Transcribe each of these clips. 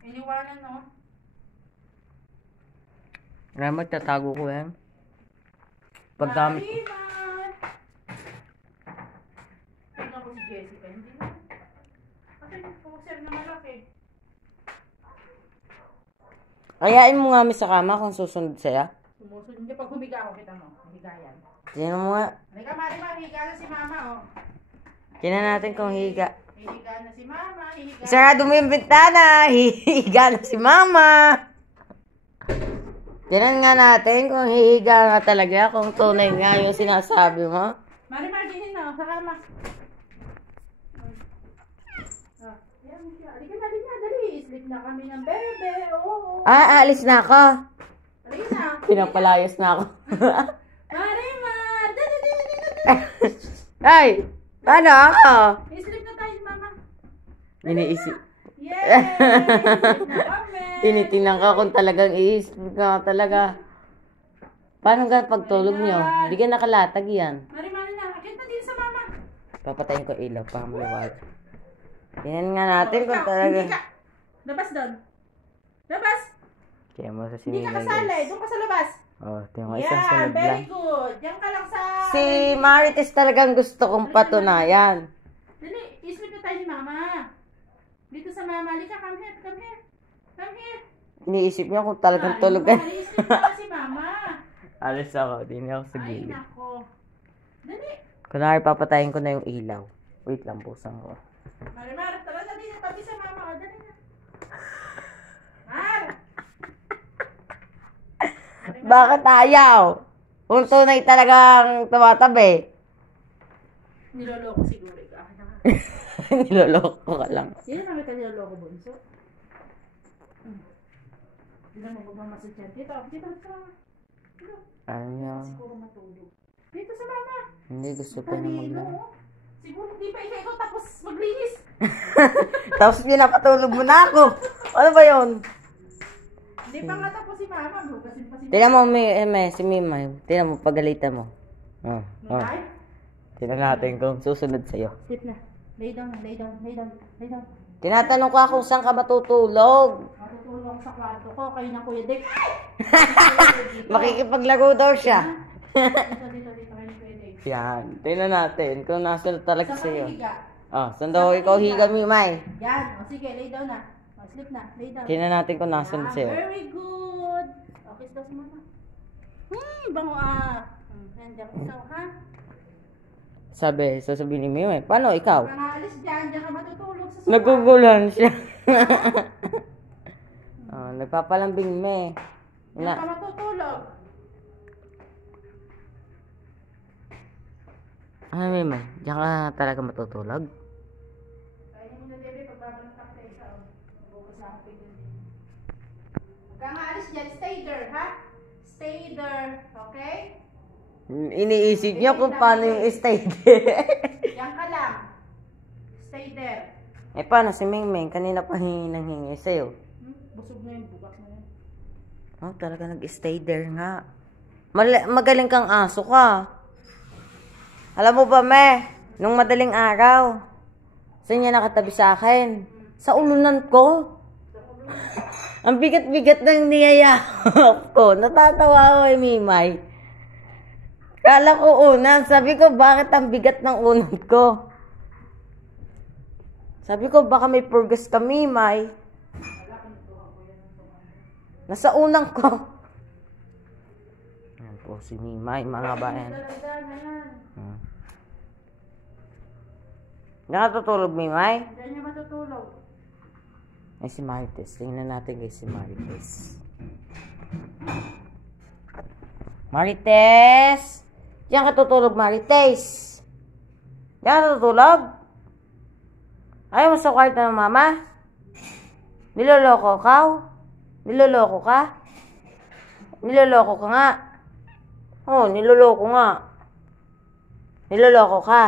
Iniwanan, no? Kaya magtatago ko yan. Paggamit ko. Mariman! Tingnan ko si Jessica. Hindi na. Kasi puser na malaki. Ayain mo nga sa kama kung susunod saya. Sumusunod. Hindi, pag humiga ako, kita mo. Humiga yan. Tingnan mo nga. Halika, Mariman. Higa na si Mama, oh. Tingnan natin kung higa. Hihiga na si Mama. Hihiga. Sarado mo yung bintana. Hihiga na si Mama. Tingnan nga natin kung hihiga nga talaga. Kung tunay nga yung sinasabi mo. Mariman, dinin na. Sa kama. Ayan siya. Halika na, halika. Dali. Sleep na kami ng bebe. Oo. Aalis na ako. Halika na. Pinapalayas na ako. Mariman! Dali. Ay! Paano ako? I-sleep na tayo, Mama. Iniisip. Yay! Sleep na kami. Tinitingnan ka kung talagang iisip ka talaga. Paano nga pagtulog nyo? Hindi ka nakalatag yan. Mariman na. Akit na din sa Mama. Papatayin ko ilaw para maliwag. Tingnan nga natin kung Ikaw, talaga. Hindi ka. Labas doon. Labas. Kaya mo sa Hindi ka sinimay kasali. guys. Doon ka sa labas. Oh, tingnan mo isang Yan. sunod lang. Very good. Diyan ka lang sa... Si Marites talagang gusto kong patunayan. Dali. I-sleep na tayo ni Mama. Dito sa Mama. Halika. Come here. Come here. Come here. Iniisip niya kung talagang Ay, tulog Mama, i-sleep na si Mama. Alis ako, di niya ako sa Ay, gilid. nako. Dali. Kunwari papatayin ko na yung ilaw. Wait lang, busan ko. Marimar, tara na din. Tabi sa Mama. O, dali na. Mar! Bakit ayaw? Kung tunay talagang tumatabi. Niloloko siguro. Niloloko ka lang. Sino namin ka niloloko, Bunso? Hindi na magmamasid yan. Dito, dito sa Mama. Dito. Ano? Siguro matulog. Dito sa Mama. Hindi gusto pa niya Talino. maglang. Siguro hindi pa ikaw tapos maglinis. Tapos pinapatulog mo na ako. Ano ba yun? Hindi pa nga tapos si Mama. Bukasin pa si Mama. Tingnan mo, si Mimay. Tingnan mo, pagalitan mo. Oh, oh. Nay? Tingnan natin kung susunod sa'yo. Sleep na. Lay down, lay down, lay down, lay down. Tinatanong ko kung saan ka matutulog. Matutulog ako sa kwarto ko. Kayo na Kuya Dick. Makikipaglaro daw siya. Dito, kayo ni Kuya Dick. Yan. Tingnan natin kung nasa talaga Saan ka sa'yo. higa? Oh, saan daw ikaw higa, Mimay? Yan. O sige, lay down na. O, sleep na. Lay down. Tingnan natin kung nasa sa'yo. Very good. Okay, daw si Mama. Bango ah. Yan, diyan ikaw, ha? Sasabihin ni Mimay, paano ikaw? Kung aalis dyan, diyan ka matutulog sa sofa. Nagugulan siya. Oh, nagpapalambing me. Diyan ka matutulog. Ano Mimay? Diyan ka talaga matutulog? Kaya mo na, Bebe, pagbabalak sa isa, oh. Bukas na ako pigil din. Huwag kang aalis dyan. Stay there, ha? Stay there. Okay? Iniisip niya kung paano yung stay there. Diyan ka lang. Stay there. Eh paano si Mingming? Kanina pa hingi sa'yo. Busog na yun. Bukas na yun. Oh, talaga nag-stay there nga. Magaling kang aso ka. Alam mo ba, me? Nung madaling araw, saan niya nakatabi sa akin? Sa ulunan ko. Ang bigat-bigat ng niyayakap ko. Natatawa ko, Mimay. Kala ko una, sabi ko, bakit ang bigat ng unod ko? Sabi ko, baka may purgas ka, Mimay. Nasa unang ko. Yan po si Mimay, mga bayan. Nakatutulog, Mimay? Diyan niya matutulog. Ay, si Marites. Tingnan natin kay si Marites. Marites! Diyan ka tutulog, Marites. Diyan ka tutulog? Ayaw mo sa kwarto ng mama? Niloloko ka? Niloloko ka? Niloloko ka nga. Oh, niloloko nga. Niloloko ka.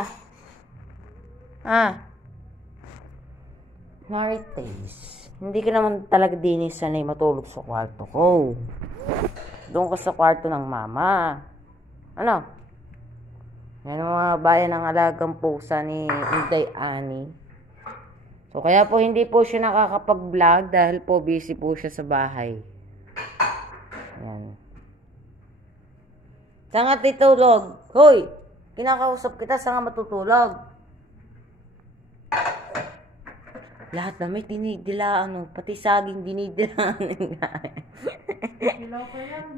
Marites, hindi ka naman talaga dinis sanay matulog sa kwarto ko. Doon ka sa kwarto ng mama. Ano? Yan ang mga bayan ng alagang pusa ni Inday Ani. So, kaya po hindi po siya nakakapag-vlog dahil po busy po siya sa bahay. Ayan. Saan nga titulog? Hoy! Kinakausap kita, saan nga matutulog? Lahat na may dinidilaan, pati saging dinidilaan. Ilaw pa yan.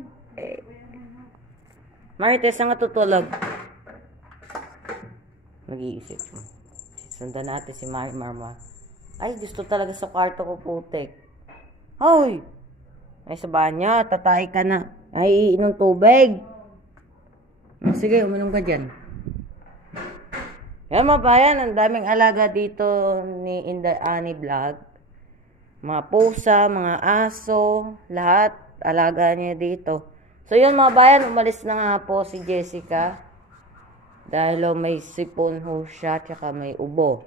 Marites, saan nga tutulog? Mag-iisip mo. Sundan natin si Mari Marma. Ay, gusto talaga sa kwarto ko, putik. Hoy! Ay, sa banyo, tatay ka na. Ay, iinom tubig. Sige, uminom ka dyan. Yan mga bayan, ang daming alaga dito ni Inday Ani Vlog. Mga pusa, mga aso, lahat alaga niya dito. So yun mga bayan, umalis na nga po si Jessica. Dahil may sipon ho siya, tsaka may ubo.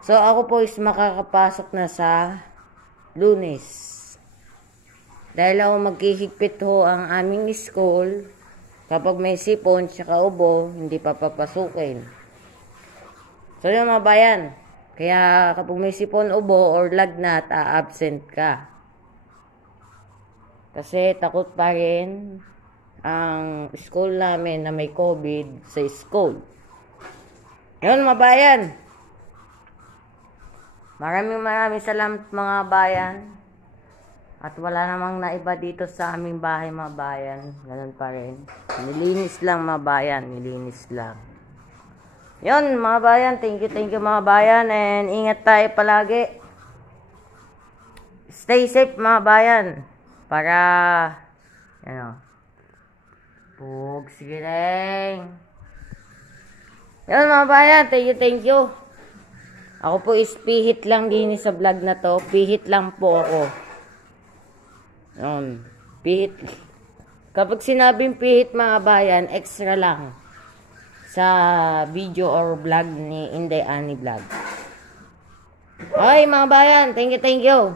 So ako po is makakapasok na sa Lunes. Dahil ako maghihigpit ho ang aming school. Kapag may sipon, tsaka ubo, hindi pa papasukin. So yun mga bayan, kaya kapag may sipon, ubo, or lagnat, absent ka. Kasi takot pa rin ang school namin na may COVID sa school. Yun mga bayan. Maraming salamat mga bayan. At wala namang naiba dito sa aming bahay mga bayan. Ganun pa rin. Nilinis lang mga bayan. Nilinis lang. Yun mga bayan. Thank you mga bayan. And ingat tayo palagi. Stay safe mga bayan. Para Pug, sige lang. Yun mga bayan. Thank you. Ako po is pihit lang din sa vlog na to. Pihit lang po ako. Yun. Pihit. Kapag sinabing pihit mga bayan, extra lang sa video or vlog ni Inday Ani Vlog. Okay mga bayan, thank you.